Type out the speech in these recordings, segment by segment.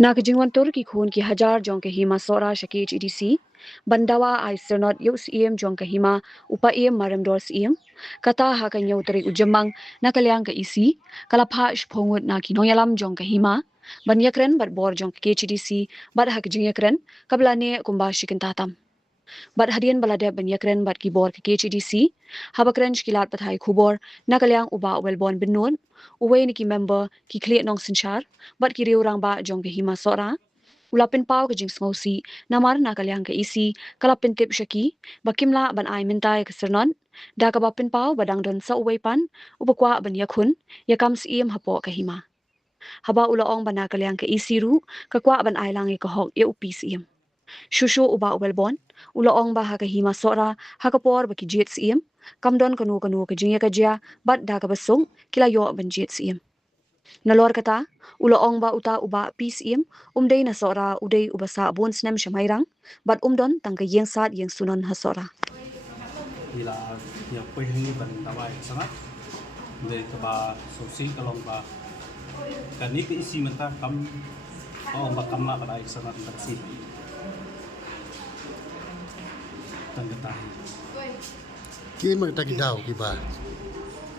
Na kejingwantur ki khun ki hajar jong ke hima sora shaki HEDC bandawa ai sernot yus iem jong ke hima upa iem maram dors iem kata ha ka nyau teri ujemang na kalyang ke isi kala pha shphongut na ki noyalam jong ke hima ban yakren bat bor jong ke HEDC bat ha kejing yakren kablane kumba shikin tatam bat hadian balade ban yakren bat ki bor ke HEDC habakren shkilat pathai khubor na kalyang uba welbon binun uwe ni ki member ki kliet nong sinchar bat ki riurang ba jong ke hima sora ulapin pau ke jing sngosi namar na kalyang ke isi kalapin tip shaki bakimla ban ai mintai ke sernon da ka bapin pau badang don sa uwe pan ubakwa ban yakhun yakam si im hapo ke hima haba ulaong bana kalyang ke isi ru ka kwa ban ai langi ka hok ye upi si im shushu uba ubelbon ulaong ba ha ke hima sora ha ka por baki jet si im kamdon kanu ke jing ya ka jia bat da ka basung kila yo ban jet si im nalor kata ulaong ba uta uba PCM umdei na sora udei ubasa bon snem shamairang bat umdon tangka yeng sat yeng sunon hasora Bila yang pun ini berdawai sangat, dari keba sosial kalau ba kan ini isi mentah kam bakam lah pada sangat bersih tangga Kima kita kidau kiba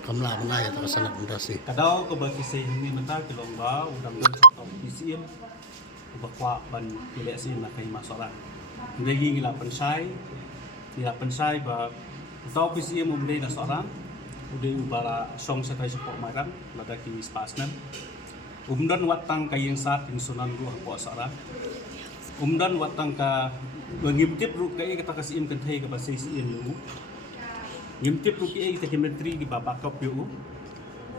kamla manay at kasanap ndasi. kadau ke bagi saya ini mentah kalau ba udang dan satu PCM ubakwa ban pilih sih nak kai masalah. Lagi gila pensai ba utau PCM umdei na seorang udai ubara song setai sepok marang lada ki spasnan umdan watang kayeng sat ing sunan ruah po seorang umdan watang ka ngimtip ru kai kita kasih im kentai ke basai si lu ngimtip ru kai kita menteri ki babak kop yu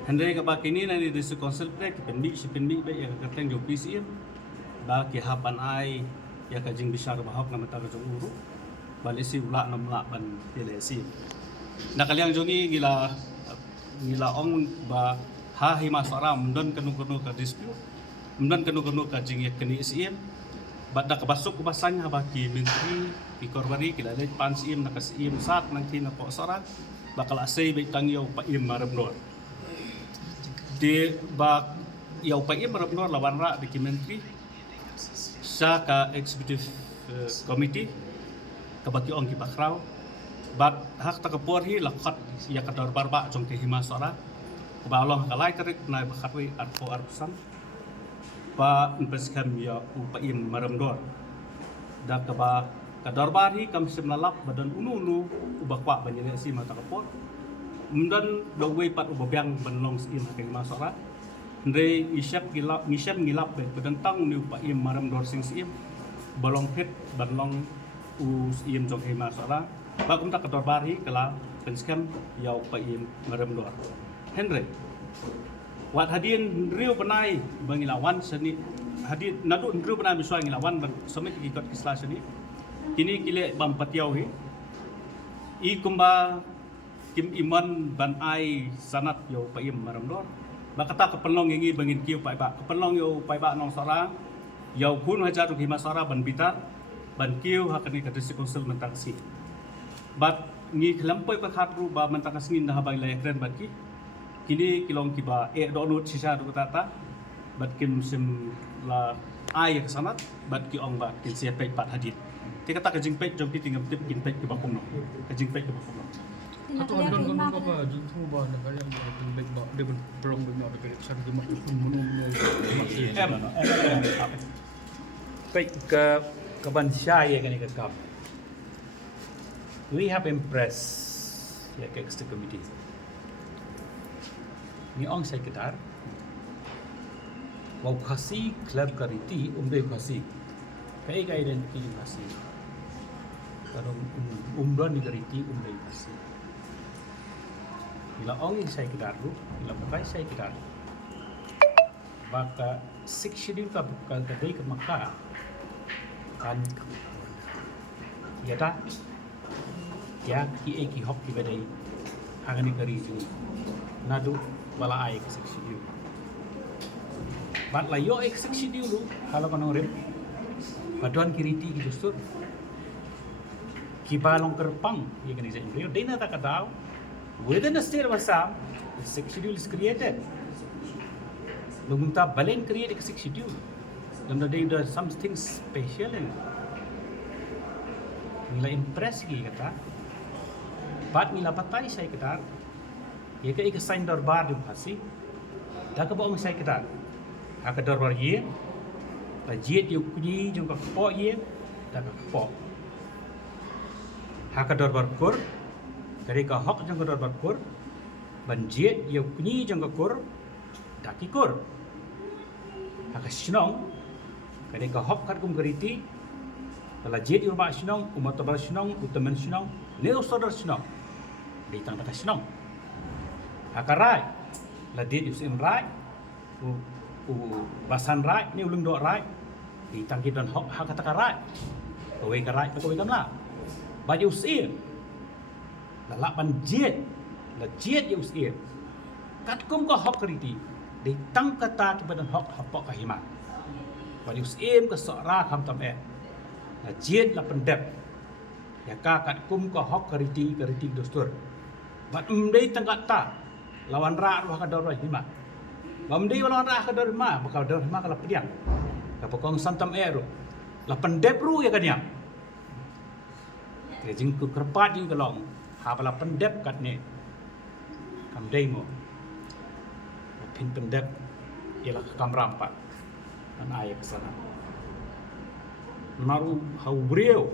handai ka bakini na ni disu council plek penbi ba ya kateng jo PCM ba ki hapan ai ya kajing bisar bahok na mata ka uru balisi ula namla ban pilesi na kalyang jongi gila ong ba ha hima sara mundon kanu ka dispute mundon kanu ka jing yak kani sim badda ka basuk ko basanya ba ki menteri ki korbari kila le pan sim na kasim sat nang ki na po sara bakal asay bay tangyo pa im marabnor di ba yaw pa im marabnor lawan ra di ki menteri sa ka executive committee kabaki ong kibakraw bat hak takapor hi lakhat ya kadar barba jong ke hima sora balong kalai terik na bakatwi arpo arpsan pa impeskam ya upaim maramdor da kaba kadar bar hi kam simlalap badan unu ubakwa banyane si mata kapor mundan dogwe pat ubabyang banlong sim ke hima sora ndre isyap ngilap badan tang ni upaim maramdor sing sim balong pet banlong iem jong hema sara bagum tak kador bari kala penskam yau pa iem ngarem dor Henry wat hadien riu penai bangilawan seni hadit nadu riu penai miswa ngilawan samit ikot kisla seni kini kile bam patiau hi I kumba kim iman ban ai sanat yau pa iem ngarem dor bakata kepelong ingi bangin kiu pa kepelong yau pa nong sara yau kun hajar hema sara ban bitar ban kiu hakani ka district council mentang si bat ngi kelampoi pakhat ru ba mentang singin dah bai lay kren bat ki kini kilong kiba do nut sisa ru tata bat kim sim la ai ka sanat bat ki ong ba kin sia pek pat hadit ti kata ka jing pek jom ki tingam tip kin pek ki ba kumno ka jing pek ki ba kumno Atau andon kan apa juntu ba na kaya mo big ba de brong de no de sar de mat mun Baik ke Bansyai yang kami kap. We have impressed ya ke executive committee. Ni ong sekitar mau kasih club kariti umbe kasih. Kai kai identiti kasih. Kalau umron di kariti umbe kasih. Bila ong sekitar lu, bila pakai sekitar. Maka six schedule ka bukan kadai ke maka kan ya ta ya ki eki hok ki badai hangani kari ju nadu bala ai executive bat la yo executive lu halo kono rem badon kiriti ki dustur ki balong kerpang ye kani sai yo dena ta kadau within a state of Assam executive is created lumunta balen create executive dan ada something special ni. Nila impress lagi kata. Bat nila patai saya kata. Ia ke sign darbar di pasi. Dah ke bawa saya kata. Aka darbar ye. Ta jet yu kunyi jong ka po ye. Dah ka po. Aka darbar kur. Dari ka hok jong ka darbar kur. Ban jet yu kunyi jong ka kur. Dah ki kur. Aka sinong. Dari ka hok kat kum geriti. Kalau jet yu ba sinong, umat tabal sinong, utamen sinong, neo sodar sinong. Di tang ta sinong. Aka rai. La jet yu sim rai. Basan rai, ni ulung dok rai. Di tang ki don hok ha kata ka rai. Kowe ka rai, kowe kam la. Ba yu sim. La la ban jet. La jet yu sim. Kat kum ka hok geriti. Di tang kata ki badan hok hapok ka hima. Ba yu sim ka sok ra ham tam jet la pendep ya ka kat kum ka hok kariti dostur bat mdei tangkat ta lawan ra ruh ka dor hima ba mdei lawan ra ka dor hima bakal dor hima kala pediang ka pokong santam ero la pendep ru ya kan ya jing ku kerpat jing kelong ha pala pendep kat ne kam dei mo pin pendep ialah kamram pak an ayat kesana maru hau brio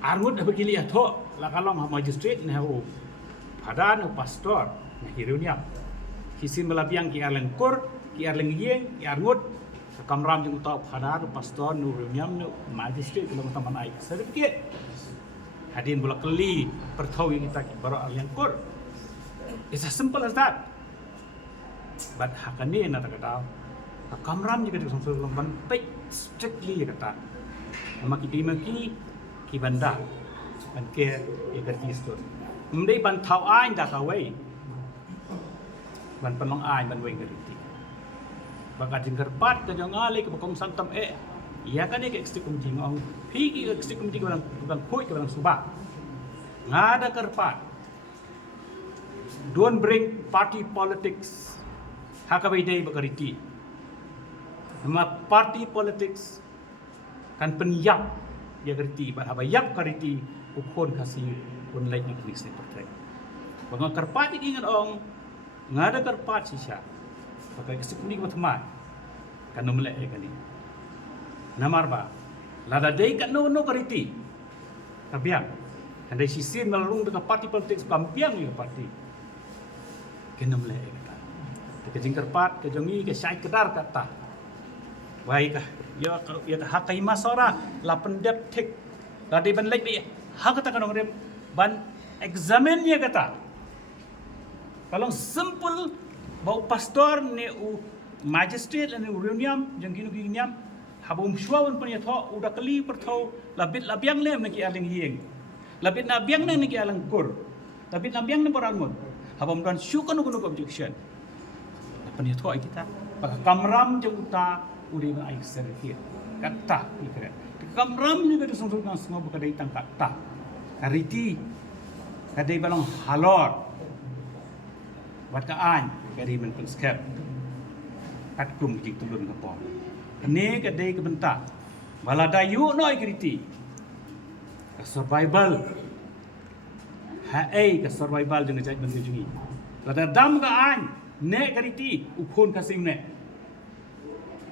arngut dah begili atho la kalong ha magistrate ne hau padan pastor ne hirunya kisim belapiang ki arleng kur ki arleng yeng ki arngut kamram jeng tau padan pastor nu runyam nu magistrate kelong taman ai certificate hadin bola keli pertau yang kita baru arleng kur. It's as simple as that. But hakane na kata kamram juga di sonsor lomban pek strictly kata maki ki banda ban ke egerti stor mendai ban thau ai da ka wei ban penong ai ban wei gerti baka jingker pat ka jong ale ke bakom santam iya kan ke ekstikum jingong pi ki ekstikum ti bukan koi ke orang subak ngada kerpat don't bring party politics hakabai dei bakariti nama party politics kan penyap ya gerti bah yap kariti ukon kasih pun lain ni sini portrait bang karpat ini ingat ong ngada karpat sisa pakai kesikuni ko teman kan nomle kan ni namar ba lada dei kan no kariti kabiang kan dei sisin melalung dengan party politics kampiang ni party kan nomle kata ke jingkarpat ke jongi ke syai kedar kata baik ya hakai masora la pendep tik la de ban lek ha kata kan orang ban examine nya kata kalau simple bau pastor ne u magistrate ne uruniam jang ginu giniam habum shwawan pun ya tho udah kali pertho labit labiang lem ne ki aling hieng labit nabiang ne ki alang kur labit nabiang ne porangun habum dan syukan ugunu objection apa ya tho kita kamram jang uta uri ba ai sertifikat kata ikra kamram juga tu sungsuh nang semua bukan dari tangkat ta kariti kadai balong halor wat ka an kari men penskep kat kum jik tulun ka pom ne kadai ke benta bala dayu noi kriti ka survival ka survival jeng jai men jungi lada dam ka an ne kariti ukon kasim ne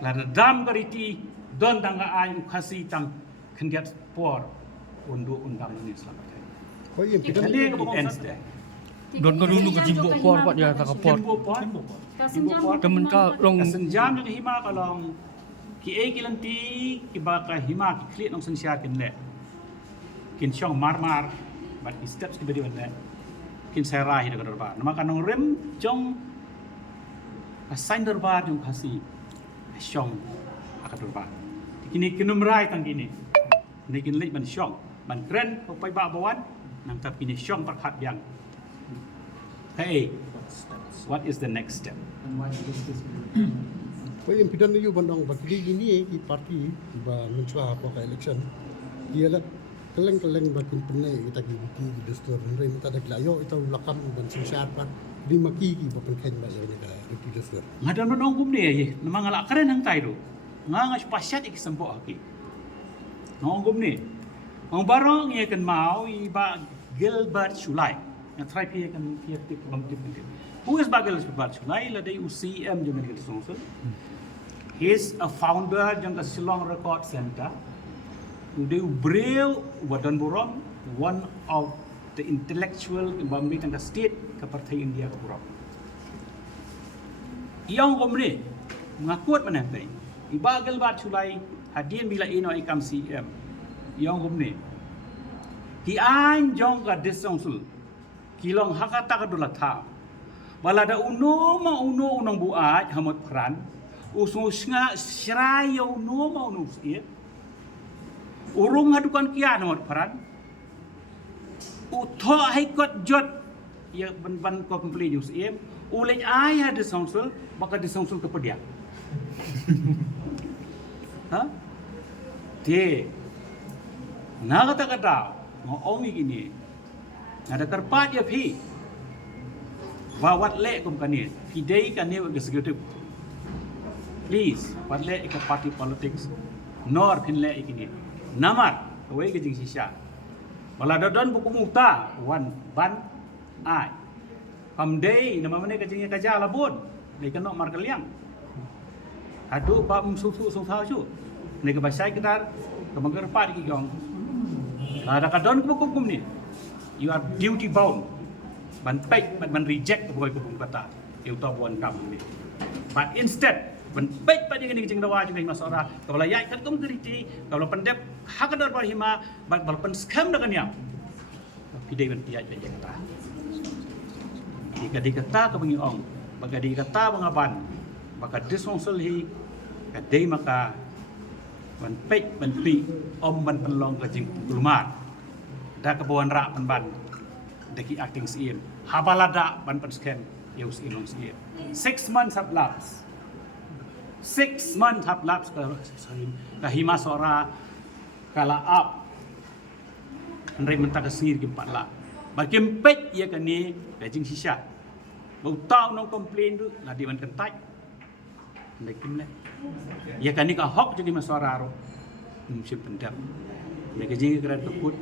lada dam kariti don tangga ayu kasih tang kendiat por undu undang ini selamat. Kau yang kita Jadi ke ends deh. Don ko dulu ke jimbo por pat ya ta ka por. Temen ka long Senjam dengan hima kalong ki kilanti ki baka hima ki klit nong sensia kin le. Kin syong marmar but steps ki bedi wan le. Kin serai de kadar nama kanong rem jong assign darba jong kasih syong akadar kini kinum rai tang kini ni kin lek ban syong ban kren ko pai ba bawan nang tap kini syong perhat yang hey what is the next step kau yang pidan ni bandang bagi gini ki parti ba mencua apa ka election ialah keleng bakin penai kita gigi di dasar rendah minta ada layo itu lakam dan susah apa di maki bapak kain bahasa ni di dasar. Ngadan nong gum ni ye, nama ngalak keren hang tai do. Ngas pasyat ik sempo aki. Nong gum ni. Ang barang ye kan mau iba Gilbert Sulai. Yang try pi kan pi tip bang tip tip. Who is Gilbert Sulai? Ladai UCM jangan kita songsul. He is a founder jangka Shillong Record Center. Dia beliau wadan borong one of the intellectual bambi tangga state ke partai India ke borong. Yang komuni mengakuat mana tadi. Iba Gilbert Sulai hadian bila ino ikam CM. Yang komuni. Ki an jong ka disongsul. Kilong hakata ka dulata. Balada uno unong buat hamot peran. Usungnya seraya uno unong siat. Urung hadukan kian nomor peran. Utho hai kot jot ya ban komplain us em ulej ayah de songsul baka de songsul ke pedia. Ha? Te. Na kata mau omi gini. Ada kerpat ya pi. Wawat le kum kani. Pidai kani executive. Please, wat le ke party politics. Nor pin le ikini. Namar, away ke jing sisya. Wala dodon buku muta, wan ban ai. Pamdei nama mana ke jing kaja labun. Dei kenok mar kaliang. Adu pam susu sungsa su. Nei ke basai ketar ke mangker pat ki gong. Ada kadon buku ni. You are duty bound. Ban pek ban reject ke boy kubung kata. You tahu wan kam ni. But instead ban baik pada ini jeng dawa juga hima sora kalau yai kan kum keriti kalau pendep hak dar bar hima bal pen scam dengan ya pidai ban piyai je kata jika dikata ke bengi ong baga dikata bangaban baka disongsul hi kadai maka ban baik ban pi om ban penlong ke jeng gulumat da kebuan rak ban deki acting sim habalada ban pen scam yus ilong sim 6 months have lapsed 6 months have lapsed kahima sora kala up andai mentah kesir ke 4 lap bakim pet ya kani kajing sisya bau tau nong komplain tu la di man kentai andai kimle ya kani ka hok jadi masora ro mesti pendam ne kajing kran tekut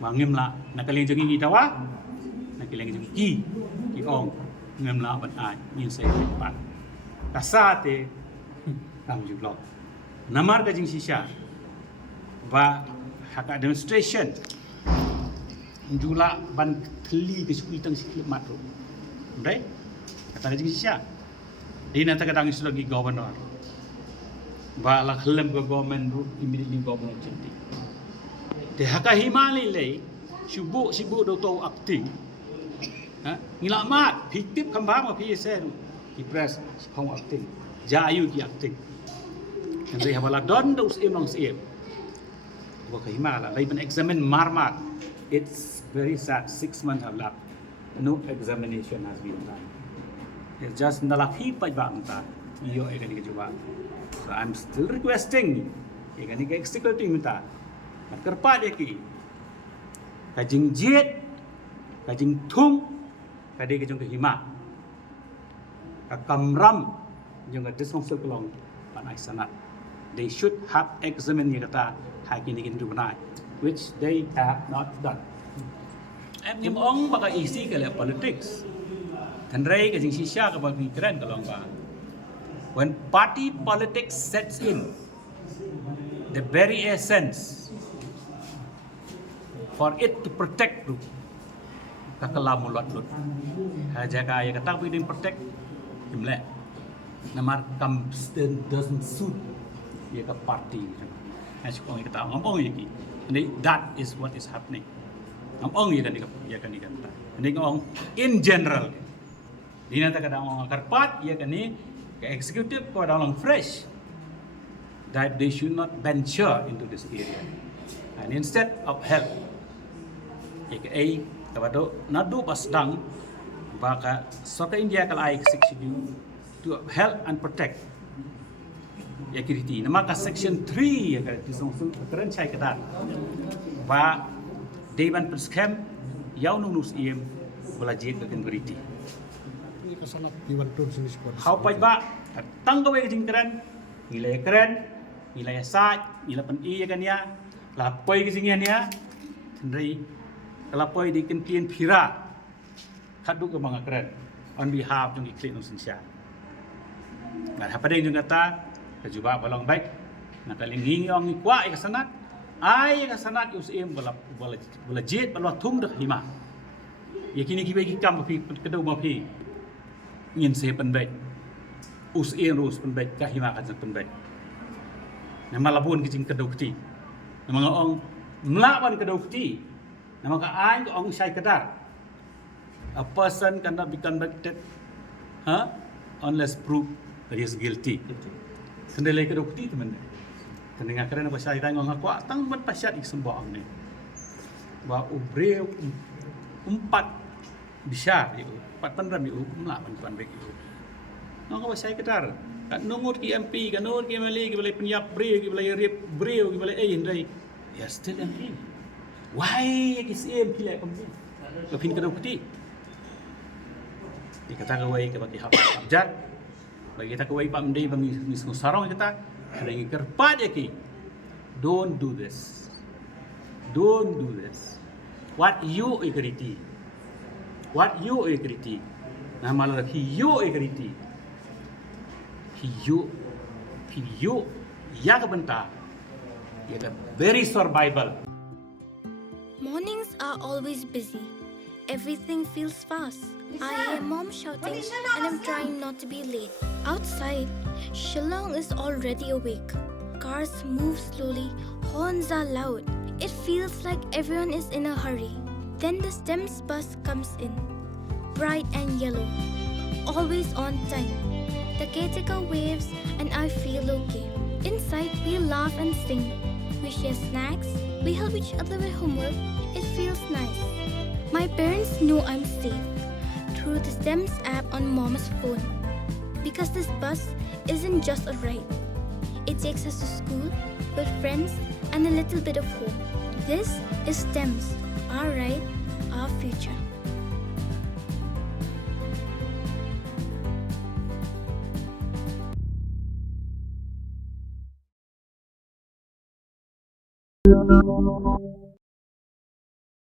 mangim la nakaling jengi dawa nakaling jengi ki ong ngem la ban ai nyin sai pat kasate tam jublok namar ka jing sisya ba hak demonstration jula ban thli ke sukui tang sikit matro ndai kata jing sisya dina ta kadang isu lagi governor ba la khlem go government ru immediately governor chanti de hak himali le sibu do to acting ha ngilamat victim kambang ma PSA ru ki press hong acting jayu ki acting kan dia habala don dos emong sim bo ka himala lai ban examine marmat it's very sad 6 months have left no examination has been done it's just nalaki pa ba anta iyo e gani juba so I'm still requesting e gani ka executive minta kerpa de ki kajing jet kajing thung kade ke jong ke hima kamram yang ada disongsul kelong panai sanat they should have examined ni kata hakini kin dunai which they have not done em ong baka isi kala politics tandrai ke jing sisya ke bagi keren kelong ba when party politics sets in the very essence for it to protect group kakalamu lot haja kaya kata we protect Imlek namar kam doesn't suit ya ke party as kong kita ngomong iki that is what is happening ngomong ya kan ta ini ngomong in general dina ta kadang ngomong karpat ya kan ni ke executive ko dalam fresh that they should not venture into this area and instead of help ya ke ai tabado nadu pasdang baka soka India kala ai section to help and protect ya kiriti nama ka section 3 ya ka tisong keren chai kadar và day ban perskem yau nunus iem belajar dengan beriti. Ini kasanat Iwan Tur sini sekolah. Hau pai ba tang gawe jing keren nilai saj nilai pen i kan ya lapoi ke jingian ya sendiri lapoi di kentian pira kaduk ke manga keren on behalf jong iklit nung sinsia ngan apa ding jong kata kejuba balong baik na kalingi ong ikwa ikasanat ai ikasanat usim bola jet bola tung dah hima yakini ki bagi kam pi kedau ma pi ngin se pen baik usim rus pen baik ka hima ka pen baik nama labun kicing kedau kti nama ong melawan kedau kti nama ka ai ko ong sai kedar a person cannot be convicted unless proved that he is guilty sendiri kedau kti teman Tengah kerana bahasa Iran ngong aku tang ban pasyat ik sembuh ni. Wa ubre umpat besar itu, 4 pendram itu melawan tuan baik itu. Ngong bahasa kedar. Kat nungut ki MP, kan nungut ki MLA, ki balai penyap bre, ki balai rip bre, ki balai ndai. Ya still MP. Why ki CM pilih kamu? Kepin kedau putih. Dikata kawai ke bagi hak abjad. Bagi kita kawai pak mendai bagi misku sarong kita. Ada yang kerpat ya ki. Don't do this. Don't do this. What you agree. What you agree. Nah malah you agree. You yang bentar. Ya very survival. Mornings are always busy. Everything feels fast. I hear mom shouting and I'm trying not to be late. Outside, Shillong is already awake. Cars move slowly, horns are loud. It feels like everyone is in a hurry. Then the STEMS bus comes in, bright and yellow, always on time. The caretaker waves and I feel okay. Inside, we laugh and sing. We share snacks, we help each other with homework. It feels nice. My parents know I'm safe through the STEMS app on mom's phone. Because this bus isn't just a ride. It takes us to school, with friends, and a little bit of home. This is STEMS, our ride, our future.